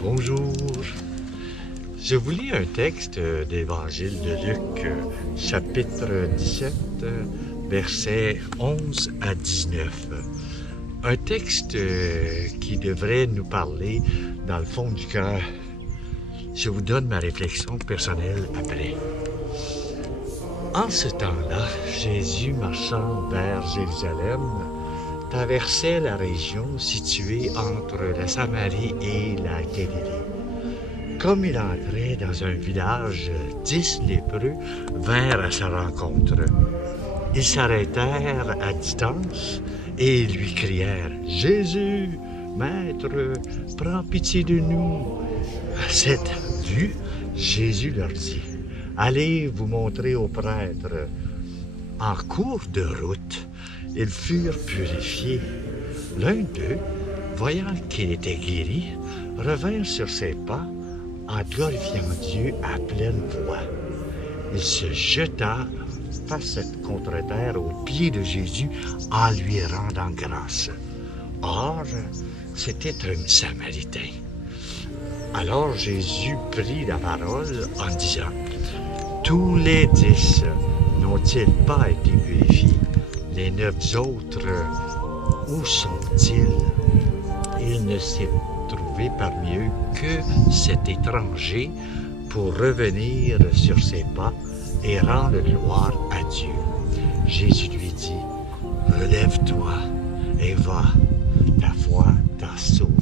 Bonjour, je vous lis un texte d'Évangile de Luc, chapitre 17, versets 11 à 19. Un texte qui devrait nous parler dans le fond du cœur. Je vous donne ma réflexion personnelle après. En ce temps-là, Jésus, marchant vers Jérusalem, traversait la région située entre la Samarie et la Galilée. Comme il entrait dans un village, 10 lépreux vinrent à sa rencontre. Ils s'arrêtèrent à distance et lui crièrent « Jésus, Maître, prends pitié de nous !» À cette vue, Jésus leur dit « Allez vous montrer aux prêtres. » En cours de route, ils furent purifiés. L'un d'eux, voyant qu'il était guéri, revint sur ses pas en glorifiant Dieu à pleine voix. Il se jeta face contre terre aux pieds de Jésus en lui rendant grâce. Or, c'était un Samaritain. Alors Jésus prit la parole en disant « Tous les 10 n'ont-ils pas été purifiés? Les 9 autres, où sont-ils? » Il ne s'est trouvé parmi eux que cet étranger pour revenir sur ses pas et rendre gloire à Dieu. Jésus lui dit « Relève-toi et va, ta foi t'a sauvé. »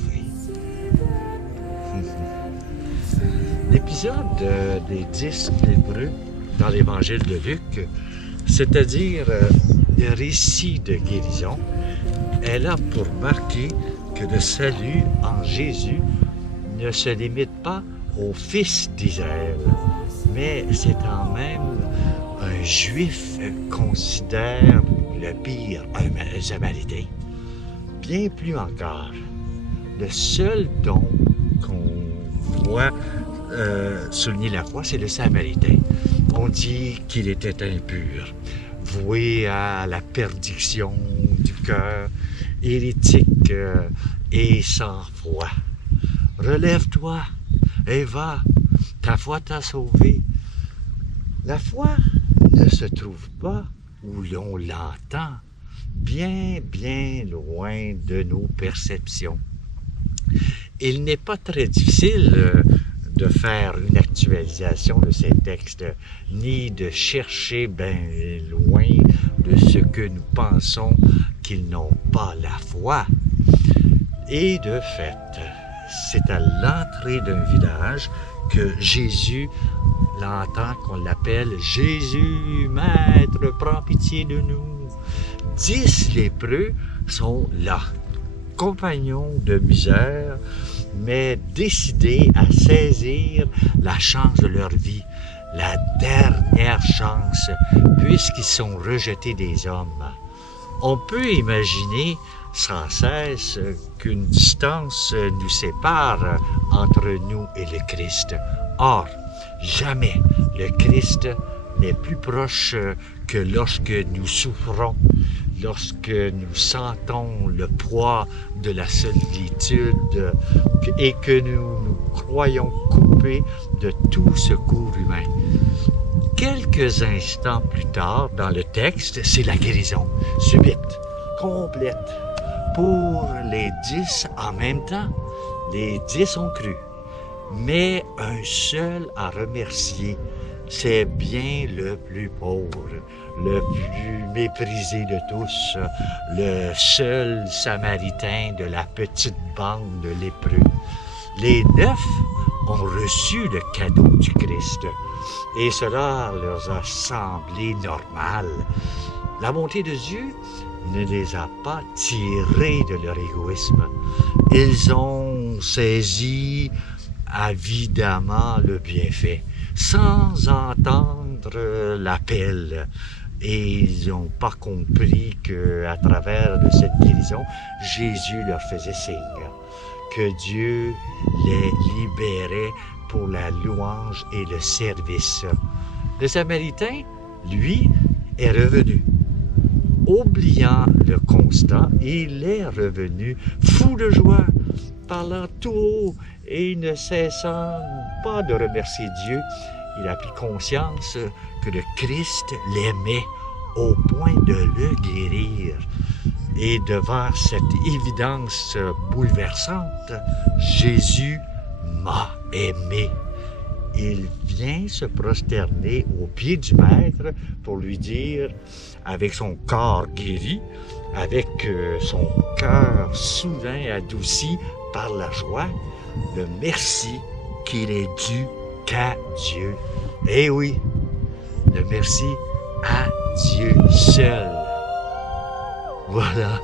L'épisode des 10 lépreux dans l'Évangile de Luc, c'est-à-dire le récit de guérison, est là pour marquer que le salut en Jésus ne se limite pas au fils d'Israël, mais c'est quand même un juif considère le pire un samaritain. Bien plus encore, le seul don qu'on voit souligner la foi, c'est le samaritain. On dit qu'il était impur, voué à la perdition du cœur, hérétique et sans foi. Relève-toi et va, ta foi t'a sauvé. La foi ne se trouve pas où l'on l'entend, bien, bien loin de nos perceptions. Il n'est pas très difficile de faire une actualisation de ces textes, ni de chercher bien loin de ce que nous pensons qu'ils n'ont pas la foi. Et de fait, c'est à l'entrée d'un village que Jésus l'entend, qu'on l'appelle « Jésus, Maître, prends pitié de nous ». 10 lépreux sont là, compagnons de misère, mais décidés à saisir la chance de leur vie, la dernière chance, puisqu'ils sont rejetés des hommes. On peut imaginer sans cesse qu'une distance nous sépare entre nous et le Christ. Or, jamais le Christ n'est plus proche que lorsque nous souffrons, lorsque nous sentons le poids de la solitude et que nous nous croyons coupés de tout secours humain. Quelques instants plus tard, dans le texte, c'est la guérison, subite, complète, pour les 10 en même temps. Les 10 ont cru, mais un seul a remercié. C'est bien le plus pauvre, le plus méprisé de tous, le seul Samaritain de la petite bande de lépreux. Les 9 ont reçu le cadeau du Christ, et cela leur a semblé normal. La bonté de Dieu ne les a pas tirés de leur égoïsme. Ils ont saisi avidement le bienfait, sans entendre l'appel. Et ils n'ont pas compris qu'à travers de cette guérison, Jésus leur faisait signe, que Dieu les libérait pour la louange et le service. Le Samaritain, lui, est revenu. Oubliant le constat, il est revenu fou de joie, parlant tout haut et ne cessant pas de remercier Dieu. Il a pris conscience que le Christ l'aimait au point de le guérir. Et devant cette évidence bouleversante, Jésus m'a aimé. Il vient se prosterner aux pieds du Maître pour lui dire, avec son corps guéri, avec son cœur soudain adouci par la joie, le merci qu'il est dû qu'à Dieu. Eh oui, le merci à Dieu seul. Voilà.